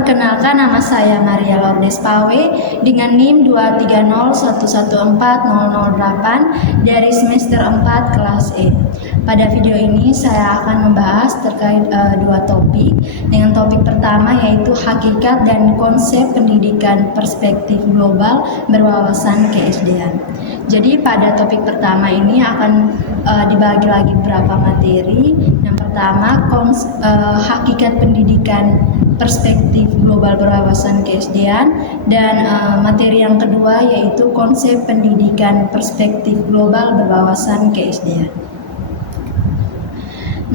Perkenalkan, nama saya Maria Lourdes Pawe dengan NIM 230114008 dari semester 4 kelas E. Pada video ini saya akan membahas terkait dua topik. Dengan topik pertama yaitu hakikat dan konsep pendidikan perspektif global berwawasan keSD-an. Jadi pada topik pertama ini akan dibagi lagi beberapa materi. Yang pertama hakikat pendidikan perspektif global berwawasan keSD-an, dan materi yang kedua yaitu konsep pendidikan perspektif global berwawasan keSD-an.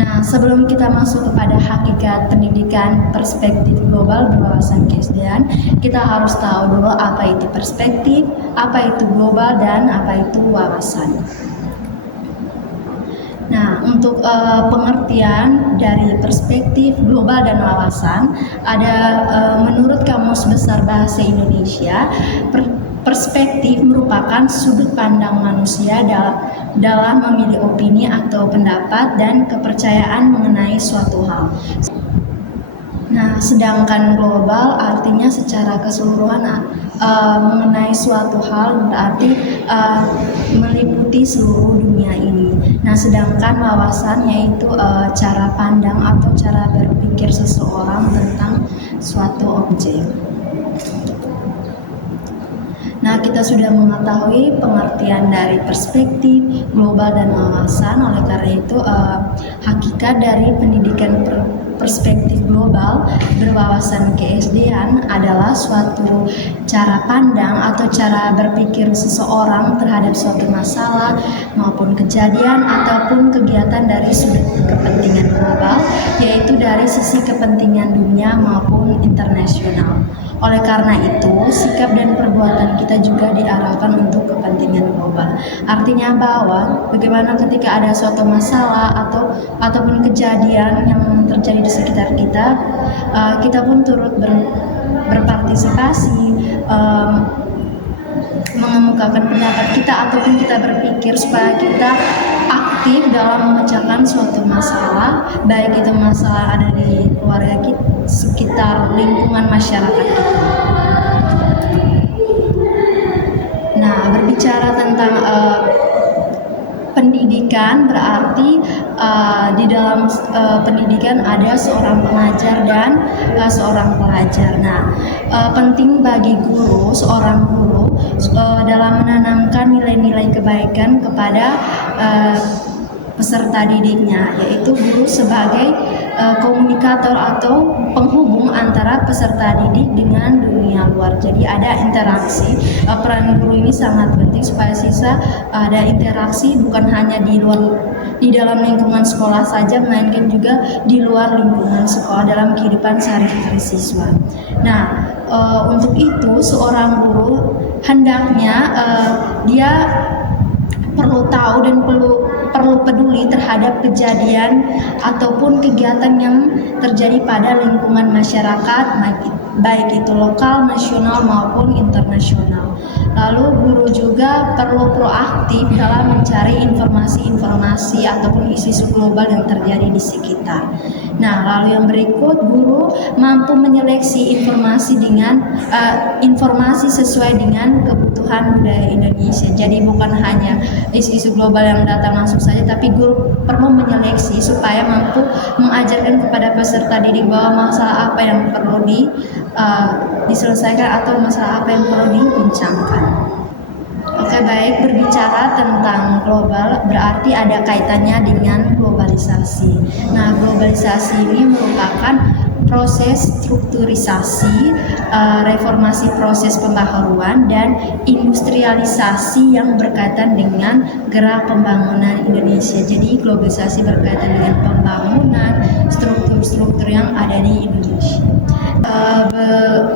Nah, sebelum kita masuk kepada hakikat pendidikan perspektif global berwawasan keSD-an, kita harus tahu dulu apa itu perspektif, apa itu global, dan apa itu wawasan. Nah, untuk pengertian dari perspektif, global, dan wawasan, ada menurut Kamus Besar Bahasa Indonesia, perspektif merupakan sudut pandang manusia dalam memilih opini atau pendapat dan kepercayaan mengenai suatu hal. Nah, sedangkan global artinya secara keseluruhan mengenai suatu hal, berarti meliputi seluruh dunia ini. Nah, sedangkan wawasan yaitu cara pandang atau cara berpikir seseorang tentang suatu objek. Nah, kita sudah mengetahui pengertian dari perspektif, global, dan wawasan. Oleh karena itu, hakikat dari pendidikan perspektif global berwawasan keSD-an adalah suatu cara pandang atau cara berpikir seseorang terhadap suatu masalah maupun kejadian ataupun kegiatan dari sudut kepentingan global, yaitu dari sisi kepentingan dunia maupun internasional. Oleh karena itu, sikap dan perbuatan kita juga diarahkan untuk kepentingan global. Artinya bahwa bagaimana ketika ada suatu masalah ataupun kejadian yang terjadi di sekitar kita, kita pun turut berpartisipasi, mengemukakan pendapat kita ataupun kita berpikir supaya kita aktif dalam memecahkan suatu masalah, baik itu masalah ada di keluarga kita, sekitar lingkungan masyarakat kita. Nah, berbicara tentang pendidikan, berarti di dalam pendidikan ada seorang pengajar dan seorang pelajar. Nah, penting bagi guru, seorang guru dalam menanamkan nilai-nilai kebaikan kepada peserta didiknya, yaitu guru sebagai komunikator atau penghubung antara peserta didik dengan dunia luar. Jadi ada interaksi. Peran guru ini sangat penting supaya siswa ada interaksi bukan hanya di dalam lingkungan sekolah saja, melainkan juga di luar lingkungan sekolah dalam kehidupan sehari-hari siswa. Nah, untuk itu seorang guru hendaknya dia perlu tahu dan perlu peduli terhadap kejadian ataupun kegiatan yang terjadi pada lingkungan masyarakat, baik itu lokal, nasional maupun internasional. Lalu guru juga perlu proaktif dalam mencari informasi-informasi ataupun isu-isu global yang terjadi di sekitar. Nah, lalu yang berikut, guru mampu menyeleksi informasi sesuai dengan kebutuhan budaya Indonesia. Jadi bukan hanya isu-isu global yang datang langsung saja, tapi guru perlu menyeleksi supaya mampu mengajarkan kepada peserta didik bahwa masalah apa yang perlu diselesaikan atau masalah apa yang perlu dibincangkan. Oke, baik, berbicara tentang global berarti ada kaitannya dengan globalisasi. Nah, globalisasi ini merupakan proses strukturisasi, reformasi proses pembaharuan, dan industrialisasi yang berkaitan dengan gerak pembangunan Indonesia. Jadi globalisasi berkaitan dengan pembangunan struktur-struktur yang ada di Indonesia.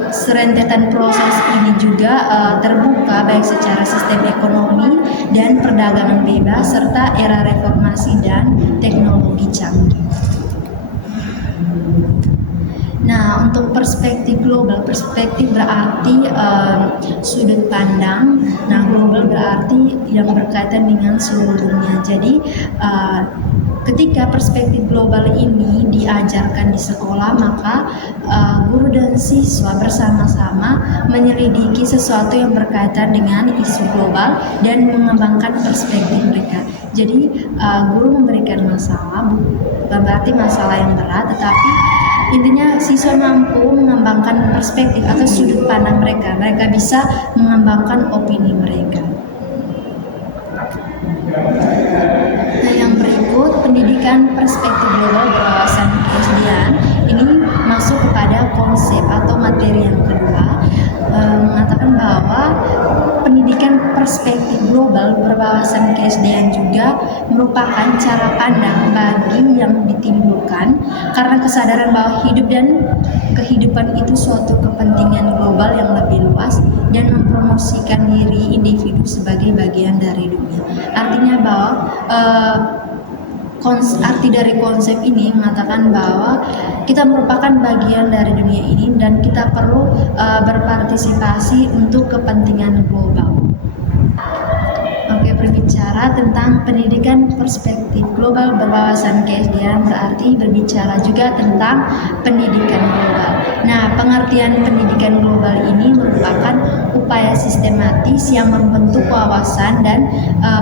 Serentetan proses ini juga terbuka baik secara sistem ekonomi dan perdagangan bebas serta era reformasi dan teknologi canggih. Nah, untuk perspektif global, perspektif berarti sudut pandang. Nah, global berarti yang berkaitan dengan seluruh dunia. Jadi ketika perspektif global ini diajarkan di sekolah, maka guru dan siswa bersama-sama menyelidiki sesuatu yang berkaitan dengan isu global dan mengembangkan perspektif mereka. Jadi guru memberikan masalah, bukan berarti masalah yang berat, tetapi intinya siswa mampu mengembangkan perspektif atau sudut pandang mereka. Mereka bisa mengembangkan opini mereka. Nah, yang berikut, pendidikan perspektif global berwawasan keesdian ini masuk kepada konsep atau materi yang kedua, mengatakan bahwa pendidikan perspektif global berwawasan keesdian juga merupakan cara pandang bagi yang ditimbulkan karena kesadaran bahwa hidup dan kehidupan itu suatu kepentingan global yang lebih luas dan mempromosikan diri individu sebagai bagian dari dunia. Artinya bahwa arti dari konsep ini mengatakan bahwa kita merupakan bagian dari dunia ini dan kita perlu berpartisipasi untuk kepentingan global. Oke, berbicara tentang pendidikan perspektif global berwawasan keesdian berarti berbicara juga tentang pendidikan global. Nah, pengertian pendidikan global ini merupakan upaya sistematis yang membentuk wawasan dan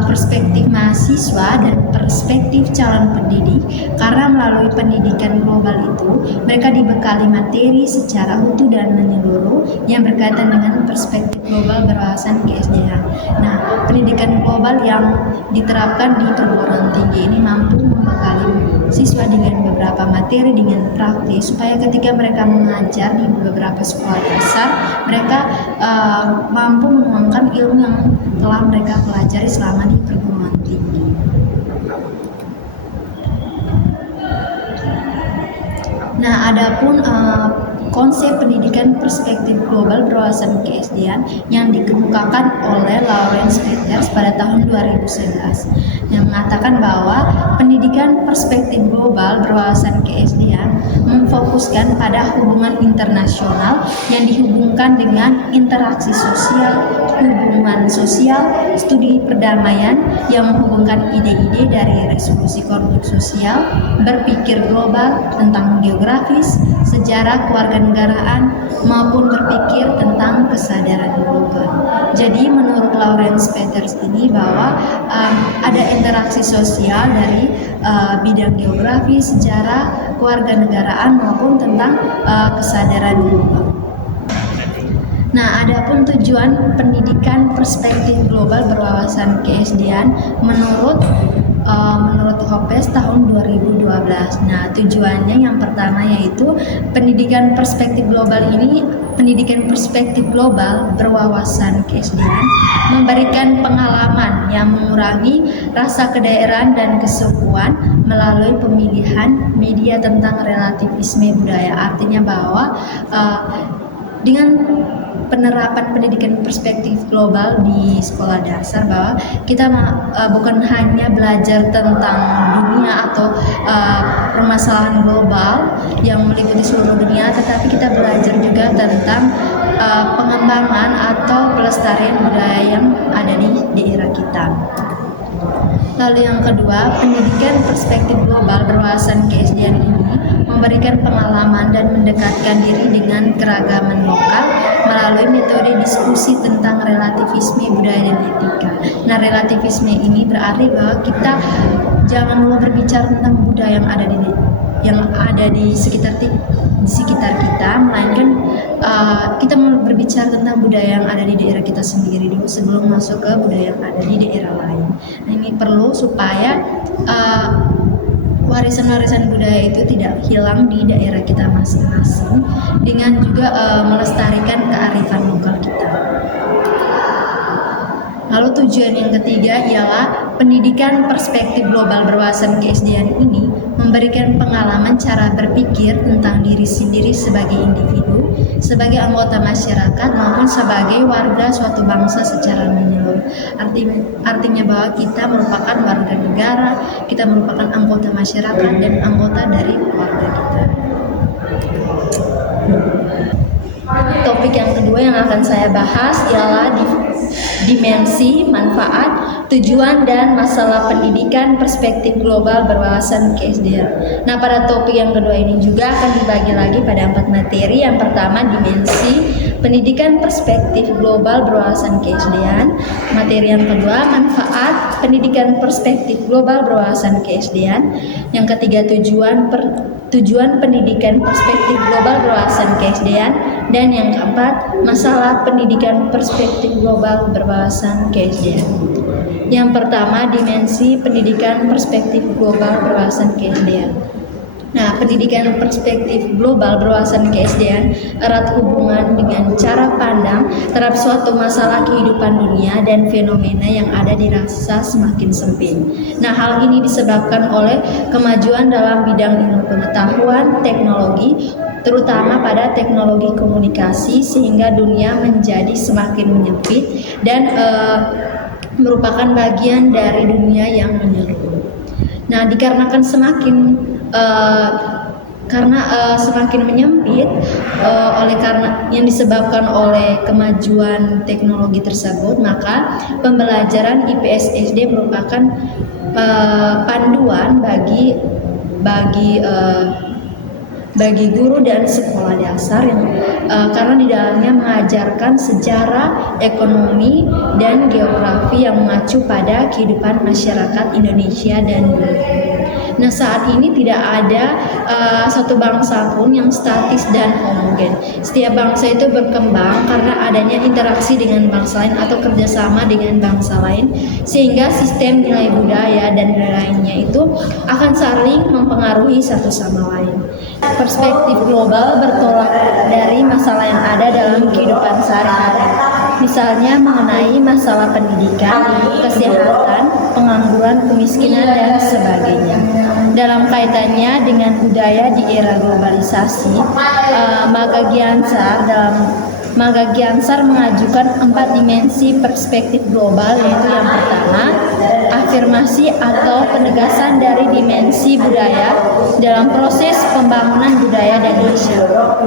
perspektif mahasiswa dan perspektif calon pendidik, karena melalui pendidikan global itu mereka dibekali materi secara utuh dan menyeluruh yang berkaitan dengan perspektif global berwawasan keesdian. Nah, pendidikan global yang diterapkan di perguruan tinggi ini mampu membekali siswa dengan beberapa materi dengan praktis supaya ketika mereka mengajar di beberapa sekolah dasar, mereka mampu menuangkan ilmu yang telah mereka pelajari selama di perguruan tinggi. Nah, adapun konsep pendidikan perspektif global berwawasan keesdian yang dikemukakan oleh Lawrence Peters pada tahun 2011 yang mengatakan bahwa pendidikan perspektif global berwawasan keesdian memfokuskan pada hubungan internasional yang dihubungkan dengan interaksi sosial, hubungan sosial, studi perdamaian yang menghubungkan ide-ide dari resolusi konflik sosial, berpikir global tentang geografis, sejarah kewarganegaraan, maupun berpikir tentang kesadaran global. Jadi menurut Lawrence Peters ini bahwa ada interaksi sosial dari bidang geografi, sejarah, kewarganegaraan maupun tentang kesadaran global. Nah, adapun tujuan pendidikan perspektif global berwawasan keesdian menurut Hopes tahun 2012. Nah, tujuannya yang pertama yaitu pendidikan perspektif global berwawasan keesdian memberikan pengalaman yang mengurangi rasa kedaerahan dan kesukuan melalui pemilihan media tentang relativisme budaya. Artinya bahwa dengan penerapan pendidikan perspektif global di sekolah dasar, bahwa kita bukan hanya belajar tentang dunia atau permasalahan global yang meliputi seluruh dunia, tetapi kita belajar juga tentang pengembangan atau pelestarian budaya yang ada di daerah kita. Lalu yang kedua, pendidikan perspektif global berwawasan keesdian ini memberikan pengalaman dan mendekatkan diri dengan keragaman lokal melalui metode diskusi tentang relativisme budaya dan etika. Nah, relativisme ini berarti bahwa kita jangan melulu berbicara tentang budaya yang ada di sekitar kita, melainkan kita berbicara tentang budaya yang ada di daerah kita sendiri dulu sebelum masuk ke budaya yang ada di daerah lain. Nah, ini perlu supaya warisan-warisan budaya itu tidak hilang di daerah kita masing-masing, dengan juga melestarikan kearifan lokal kita. Lalu tujuan yang ketiga ialah pendidikan perspektif global berwawasan keesdian ini memberikan pengalaman cara berpikir tentang diri sendiri sebagai individu, sebagai anggota masyarakat maupun sebagai warga suatu bangsa secara menyeluruh. Artinya bahwa kita merupakan warga negara, kita merupakan anggota masyarakat dan anggota dari keluarga kita. Topik yang kedua yang akan saya bahas ialah dimensi manfaat Tujuan dan masalah pendidikan perspektif global berwawasan KSDN. Nah, pada topik yang kedua ini juga akan dibagi lagi pada 4 materi. Yang pertama, dimensi pendidikan perspektif global berwawasan KSDN. Materi yang kedua, manfaat pendidikan perspektif global berwawasan KSDN. Yang ketiga, tujuan pendidikan perspektif global berwawasan KSDN. Dan yang keempat, masalah pendidikan perspektif global berwawasan KSDN. Yang pertama, dimensi pendidikan perspektif global berwawasan KSDN. Nah, pendidikan perspektif global berwawasan KSDN erat hubungan dengan cara pandang terhadap suatu masalah kehidupan dunia dan fenomena yang ada dirasa semakin sempit. Nah, hal ini disebabkan oleh kemajuan dalam bidang ilmu pengetahuan, teknologi, terutama pada teknologi komunikasi, sehingga dunia menjadi semakin menyempit dan merupakan bagian dari dunia yang menyeluruh. Nah, dikarenakan semakin menyempit karena yang disebabkan oleh kemajuan teknologi tersebut, maka pembelajaran IPS SD merupakan panduan bagi guru dan sekolah dasar yang karena di dalamnya mengajarkan sejarah, ekonomi, dan geografi yang mengacu pada kehidupan masyarakat Indonesia dan dunia. Nah, saat ini tidak ada satu bangsa pun yang statis dan homogen. Setiap bangsa itu berkembang karena adanya interaksi dengan bangsa lain atau kerjasama dengan bangsa lain, sehingga sistem nilai budaya dan lainnya itu akan saling mempengaruhi satu sama lain. Perspektif global bertolak dari masalah yang ada dalam kehidupan sehari-hari, misalnya mengenai masalah pendidikan, kesehatan, pengangguran, kemiskinan, dan sebagainya. Dalam kaitannya dengan budaya di era globalisasi, Maga Giansar mengajukan 4 dimensi perspektif global, yaitu yang pertama, afirmasi atau penegasan dari dimensi budaya dalam proses pembangunan budaya dan masyarakat.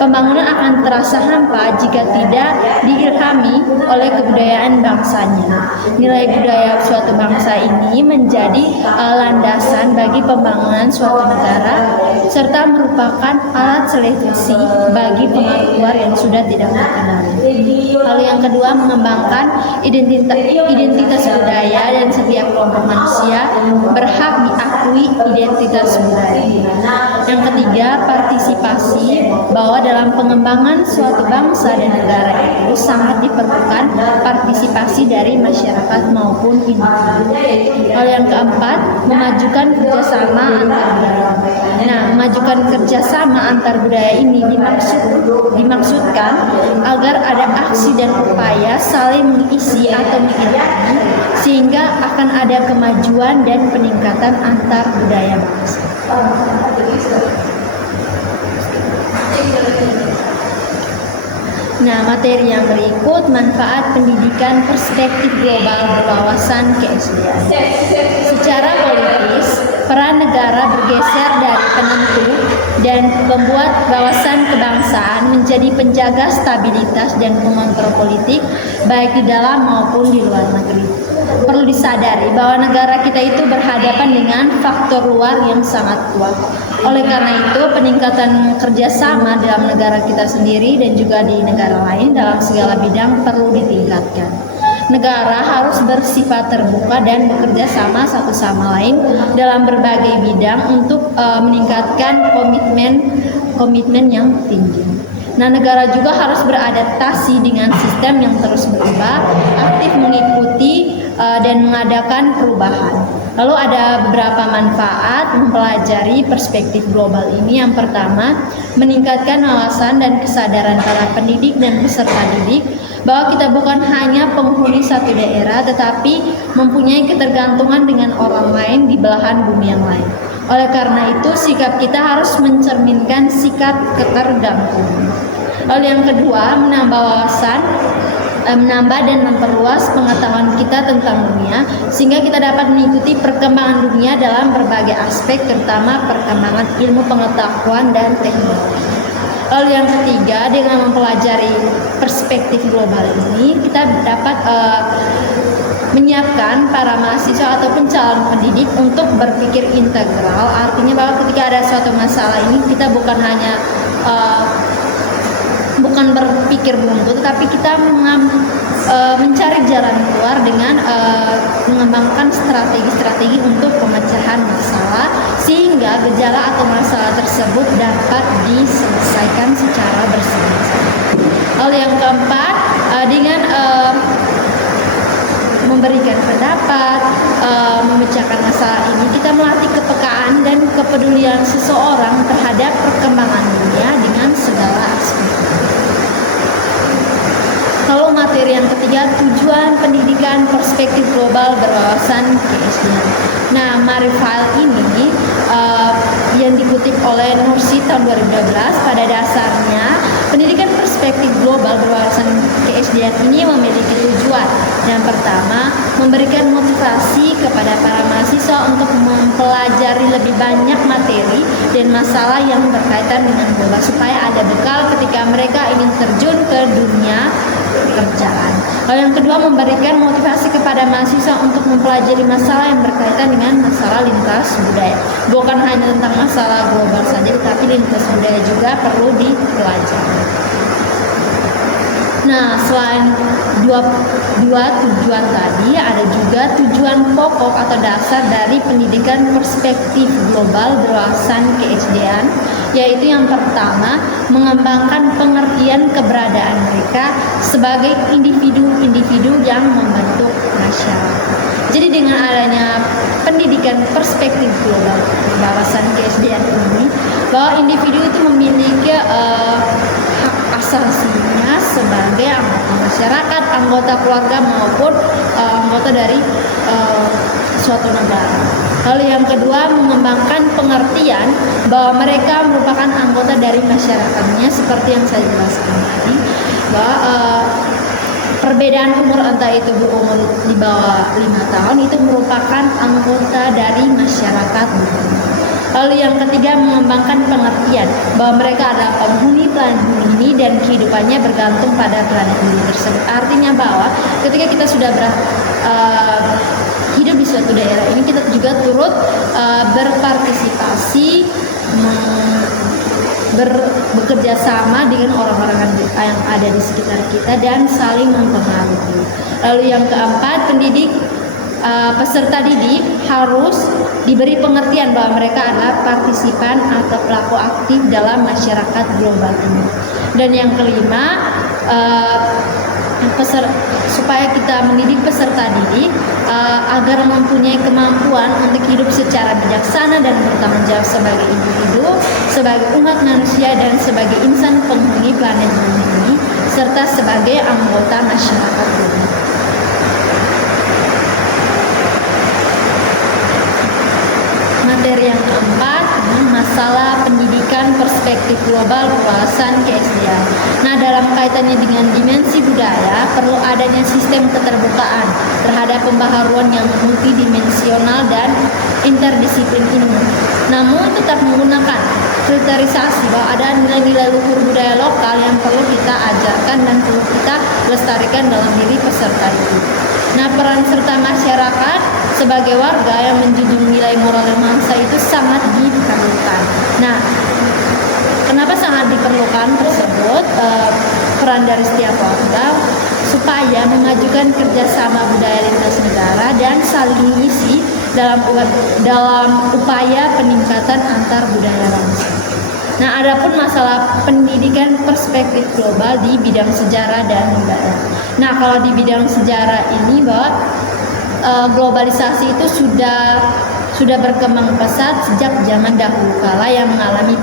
Pembangunan akan terasa hampa jika tidak diilhami oleh kebudayaan bangsanya. Nilai budaya suatu bangsa ini menjadi landasan bagi pembangunan suatu negara serta merupakan alat seleksi bagi pengaruh luar yang sudah tidak terkendali. Lalu yang kedua, mengembangkan identitas budaya, dan setiap kelompok manusia berhak diakui identitas budaya. Yang ketiga, partisipasi, bahwa dalam pengembangan suatu bangsa dan negara itu sangat diperlukan partisipasi dari masyarakat maupun individu. Lalu yang keempat, memajukan kerjasama antar budaya. Nah, memajukan kerjasama antar budaya ini dimaksudkan agar ada aksi dan upaya saling mengisi atau mengilhami, sehingga akan ada kemajuan dan peningkatan antar budaya bangsa. Nah, materi yang berikut, manfaat pendidikan perspektif global berwawasan KSDN. Secara politis, peran negara bergeser dari penentu dan membuat wawasan kebangsaan menjadi penjaga stabilitas dan pengontrol politik baik di dalam maupun di luar negeri. Perlu disadari bahwa negara kita itu berhadapan dengan faktor luar yang sangat kuat. Oleh karena itu, peningkatan kerjasama dalam negara kita sendiri dan juga di negara lain dalam segala bidang perlu ditingkatkan. Negara harus bersifat terbuka dan bekerja sama satu sama lain dalam berbagai bidang untuk meningkatkan komitmen yang tinggi. Nah, negara juga harus beradaptasi dengan sistem yang terus berubah, aktif mengikuti dan mengadakan perubahan. Lalu ada beberapa manfaat mempelajari perspektif global ini. Yang pertama, meningkatkan wawasan dan kesadaran para pendidik dan peserta didik bahwa kita bukan hanya penghuni satu daerah, tetapi mempunyai ketergantungan dengan orang lain di belahan bumi yang lain. Oleh karena itu, sikap kita harus mencerminkan sikap ketergantungan. Lalu yang kedua, menambah wawasan, menambah dan memperluas pengetahuan kita tentang dunia, sehingga kita dapat mengikuti perkembangan dunia dalam berbagai aspek, terutama perkembangan ilmu pengetahuan dan teknologi. Lalu yang ketiga, dengan mempelajari perspektif global ini, kita dapat menyiapkan para mahasiswa ataupun calon pendidik untuk berpikir integral. Artinya bahwa ketika ada suatu masalah ini kita bukan hanya bukan berpikir buntu, tetapi kita mencari jalan keluar dengan mengembangkan strategi-strategi untuk pemecahan masalah sehingga gejala atau masalah tersebut dapat diselesaikan secara bersama-sama. Lalu yang keempat, dengan memberikan pendapat, memecahkan masalah ini, kita melatih kepekaan dan kepedulian seseorang terhadap perkembangan dunia dengan segala aspek. Lalu materi yang ketiga, tujuan pendidikan perspektif global berwawasan keSDM. Nah, mari file ini yang dikutip oleh Nursi tahun 2012, pada dasarnya pendidikan perspektif global berwawasan keSDM ini memiliki tujuan. Yang pertama, memberikan motivasi kepada para mahasiswa untuk mempelajari lebih banyak materi dan masalah yang berkaitan dengan global supaya ada bekal ketika mereka ingin terjun ke dunia pekerjaan. Lalu yang kedua, memberikan motivasi kepada mahasiswa untuk mempelajari masalah yang berkaitan dengan masalah lintas budaya. Bukan hanya tentang masalah global saja, tetapi lintas budaya juga perlu dipelajari. Nah, selain dua tujuan tadi, ada juga tujuan pokok atau dasar dari pendidikan perspektif global berwawasan keSDM, yaitu yang pertama, mengembangkan pengertian keberadaan mereka sebagai individu-individu yang membentuk masyarakat. Jadi dengan adanya pendidikan perspektif global berwawasan keSDM ini, bahwa individu itu memiliki hak asasinya sebagai anggota masyarakat, anggota keluarga maupun anggota dari suatu negara. Lalu yang kedua, mengembangkan pengertian bahwa mereka merupakan anggota dari masyarakatnya, seperti yang saya jelaskan tadi, bahwa perbedaan umur entah itu berumur di bawah 5 tahun itu merupakan anggota dari masyarakat. Lalu yang ketiga, mengembangkan pengertian bahwa mereka adalah penghuni planet bumi ini dan kehidupannya bergantung pada planet bumi tersebut. Artinya bahwa ketika kita sudah hidup di suatu daerah ini, kita juga turut berpartisipasi, bekerja sama dengan orang-orang yang ada di sekitar kita dan saling mempengaruhi. Lalu yang keempat, peserta didik harus diberi pengertian bahwa mereka adalah partisipan atau pelaku aktif dalam masyarakat global ini. Dan yang kelima, supaya kita mendidik peserta didik agar mempunyai kemampuan untuk hidup secara bijaksana dan bertanggung jawab sebagai individu, sebagai umat manusia dan sebagai insan penghuni planet bumi ini, serta sebagai anggota masyarakat bumi. Materi yang keempat, masalah pendidikan perspektif global berwawasan keSDM. Nah, dalam kaitannya dengan dimensi budaya, perlu adanya sistem keterbukaan terhadap pembaharuan yang multidimensional dan interdisiplin ini. Namun tetap menggunakan filterisasi bahwa ada nilai-nilai luhur budaya lokal yang perlu kita ajarkan dan perlu kita lestarikan dalam diri peserta itu. Nah, peran serta masyarakat sebagai warga yang menjunjung nilai moral dan bangsa itu sangat diperlukan. Nah, kenapa sangat diperlukan tersebut? Peran dari setiap warga supaya memajukan kerjasama budaya lintas negara dan saling mengisi dalam upaya peningkatan antar budaya bangsa. Nah, adapun masalah pendidikan perspektif global di bidang sejarah dan budaya. Nah, kalau di bidang sejarah ini bahwa globalisasi itu sudah berkembang pesat sejak zaman dahulu kala yang mengalami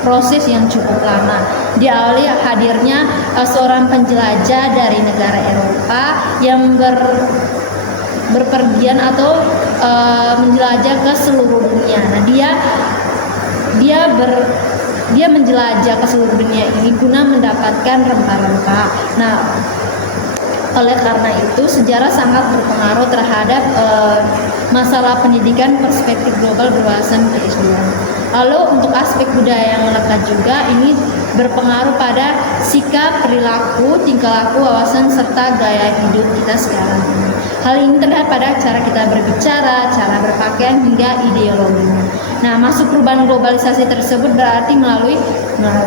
proses yang cukup lama. Diawali hadirnya seorang penjelajah dari negara Eropa yang berpergian atau menjelajah ke seluruh dunia. Nah, dia menjelajah ke seluruh dunia ini guna mendapatkan rempah-rempah. Nah, oleh karena itu sejarah sangat berpengaruh terhadap masalah pendidikan perspektif global berwawasan keSDM. Lalu untuk aspek budaya yang melekat juga ini berpengaruh pada sikap, perilaku, tingkah laku, wawasan serta gaya hidup kita sekarang ini. Hal ini terlihat pada cara kita berbicara, cara berpakaian, hingga ideologinya. Nah, masuk perubahan globalisasi tersebut berarti melalui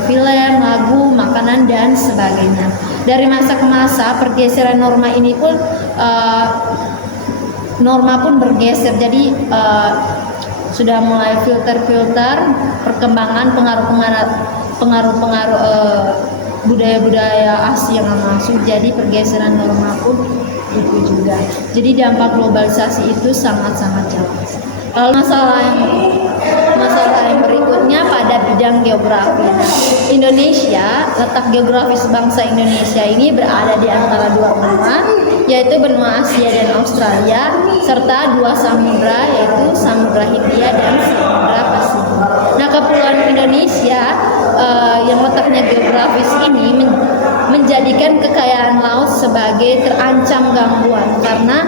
film, lagu, makanan, dan sebagainya. Dari masa ke masa, pergeseran norma ini pun norma pun bergeser. Jadi sudah mulai filter-filter perkembangan pengaruh-pengaruh budaya-budaya Asia yang masuk, jadi pergeseran norma pun itu juga. Jadi dampak globalisasi itu sangat-sangat jelas. Lalu masalah yang berikutnya pada bidang geografi. Nah, Indonesia, letak geografis bangsa Indonesia ini berada di antara dua benua, yaitu benua Asia dan Australia, serta dua samudra, yaitu Samudra Hindia dan Samudra Pasifik. Nah, kepulauan Indonesia yang letaknya geografis ini menjadikan kekayaan laut sebagai terancam gangguan karena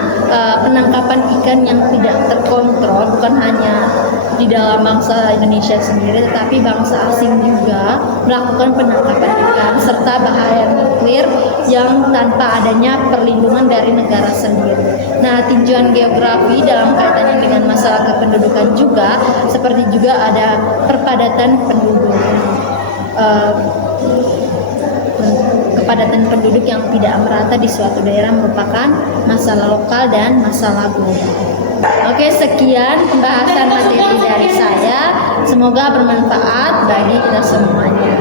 penangkapan ikan yang tidak terkontrol, bukan hanya di dalam bangsa Indonesia sendiri, tetapi bangsa asing juga melakukan penangkapan ikan, serta bahaya nuklir yang tanpa adanya perlindungan dari negara sendiri. Nah, tinjauan geografi dalam kaitannya dengan masalah kependudukan juga, seperti juga ada perpadatan penduduk. Kepadatan penduduk yang tidak merata di suatu daerah merupakan masalah lokal dan masalah global. Oke, sekian pembahasan materi dari saya. Semoga bermanfaat bagi kita semuanya.